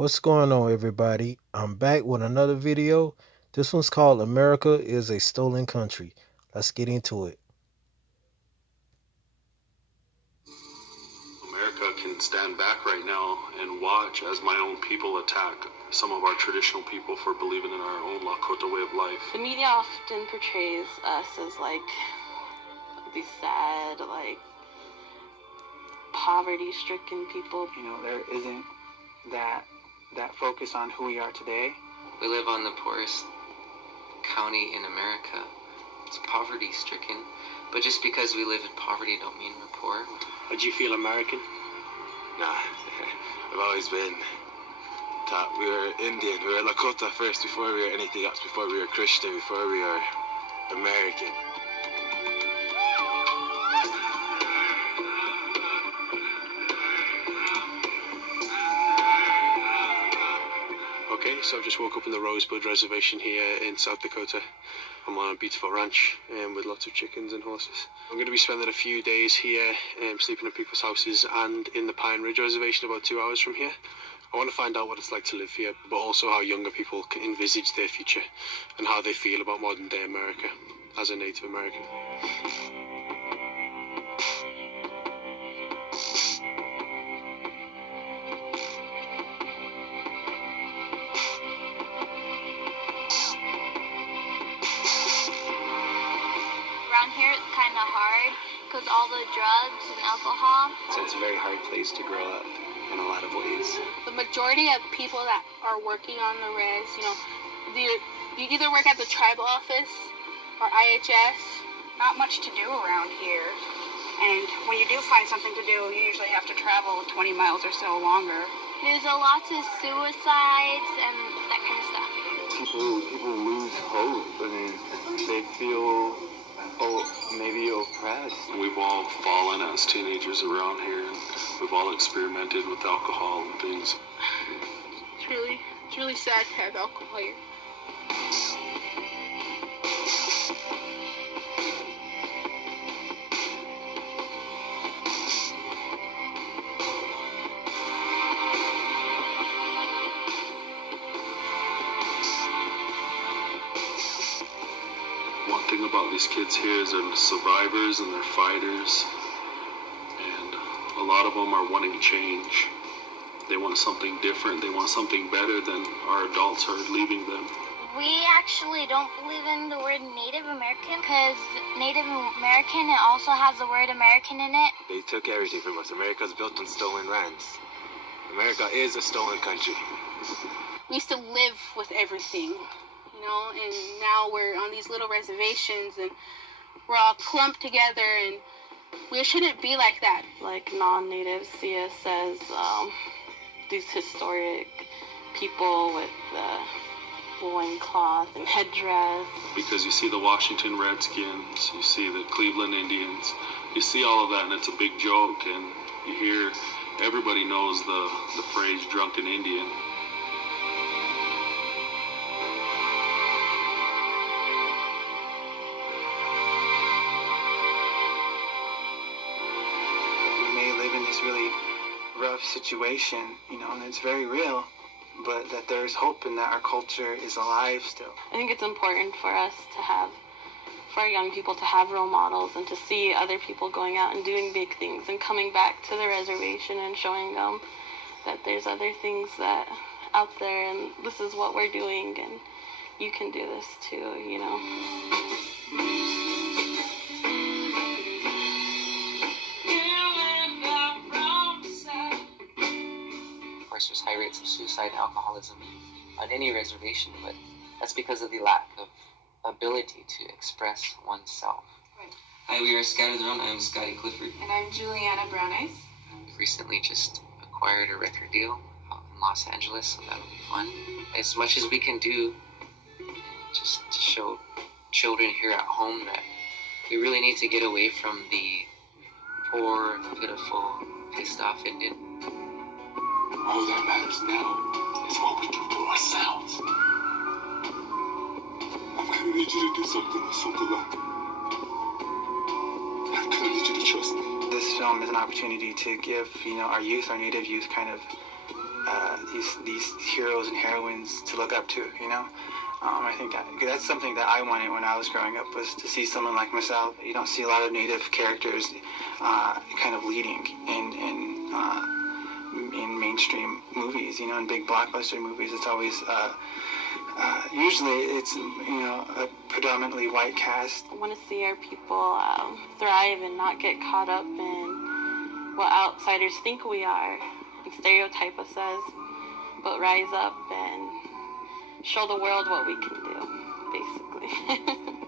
What's going on, everybody? I'm back with another video. This one's called America is a Stolen Country. Let's get into it. America can stand back right now and watch as my own people attack some of our traditional people for believing in our own Lakota way of life. The media often portrays us as these sad, poverty-stricken people. There isn't that focus on who we are today. We live on the poorest county in America. It's poverty-stricken, but just because we live in poverty don't mean we're poor. Do you feel American? Nah, I've always been taught we were Indian. We were Lakota first before we were anything else, before we were Christian, before we were American. Okay, so I've just woke up in the Rosebud Reservation here in South Dakota. I'm on a beautiful ranch with lots of chickens and horses. I'm going to be spending a few days here, sleeping at people's houses and in the Pine Ridge Reservation about 2 hours from here. I want to find out what it's like to live here, but also how younger people can envisage their future and how they feel about modern day America as a Native American. Around here it's kind of hard because all the drugs and alcohol. So it's a very hard place to grow up in a lot of ways. The majority of people that are working on the res, you either work at the tribal office or IHS. Not much to do around here. And when you do find something to do, you usually have to travel 20 miles or so longer. There's a lot of suicides and that kind of stuff. People lose hope. I mean, they feel maybe oppressed. We've all fallen as teenagers around here, and we've all experimented with alcohol and things. It's really sad to have alcohol here. One thing about these kids here is they're survivors and they're fighters, and a lot of them are wanting change. They want something different. They want something better than our adults are leaving them. We actually don't believe in the word Native American because Native American, it also has the word American in it. They took everything from us. America's built on stolen lands. America is a stolen country. We used to live with everything, and now we're on these little reservations and we're all clumped together, and we shouldn't be like that. Like non-natives see us as these historic people with loincloth and headdress. Because you see the Washington Redskins, you see the Cleveland Indians, you see all of that, and it's a big joke, and you hear everybody knows the phrase drunken Indian. We may live in this really rough situation, and it's very real, but that there's hope and that our culture is alive still. I think it's important for our young people to have role models and to see other people going out and doing big things and coming back to the reservation and showing them that there's other things that out there, and this is what we're doing, and you can do this too, Of course, there's high rates of suicide and alcoholism on any reservation, but that's because of the lack of ability to express oneself. Right. Hi, we are Scattered Around. I'm Scotty Clifford. And I'm Juliana Brown Eyes. We've recently just acquired a record deal out in Los Angeles, so that'll be fun. As much as we can do, just to show children here at home that we really need to get away from the poor, pitiful, pissed off Indian. All that matters now is what we do for ourselves. I'm gonna need you to do something, Sokola. I'm gonna need you to trust me. This film is an opportunity to give, our youth, our Native youth, kind of these heroes and heroines to look up to. I think that's something that I wanted when I was growing up, was to see someone like myself. You don't see a lot of Native characters kind of leading in mainstream movies. In big blockbuster movies, it's always usually it's a predominantly white cast. I want to see our people thrive and not get caught up in what outsiders think we are and stereotype us as, but rise up and show the world what we can do, basically.